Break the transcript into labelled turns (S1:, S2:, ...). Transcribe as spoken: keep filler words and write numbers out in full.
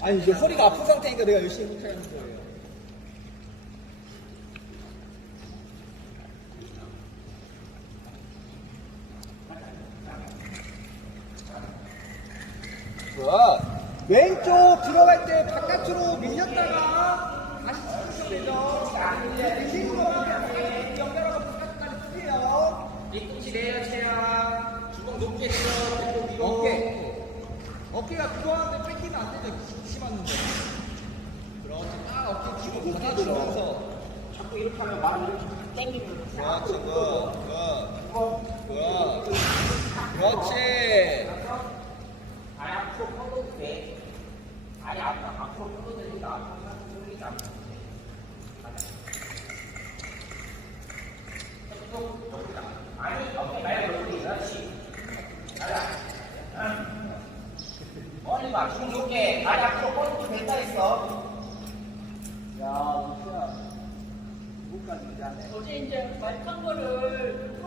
S1: 아니 이제 허리가 아픈 상태니까 내가 열심히 못하게 하는 거예요. 좋아. 왼쪽 들어갈 때 바깥으로 밀렸다가 다시 치우셔도 되죠. 밀리는 거만 연결하고 바깥까지 푸세요.
S2: 뒤꿈치 내려 채야. 주먹 높게 들어. 배꼽 위로.
S1: 어깨. 어깨가 그거하는데 뺏기면 안 되죠. 심한데. 그렇지. 딱 어깨 뒤로 받아주면서.
S2: 자꾸 이렇게 하면 말을 이렇게 땡기면.
S1: 그렇지. 굿. 굿. 굿. 그렇지.
S2: 아니 앞으로 뻗어도 돼. 아니 앞으로 앞으로 뻗어도 되니까 앞으로 하는 소리가 안 돼. 아니 어깨 말고 여기 그렇지. 가자. 머리 봐. 주먹 높게. 아니 앞으로 뻗어도 된다 했어.
S1: 야, 무시야. 누구까지 이제 안 해.
S3: 어제 이제 말한 거를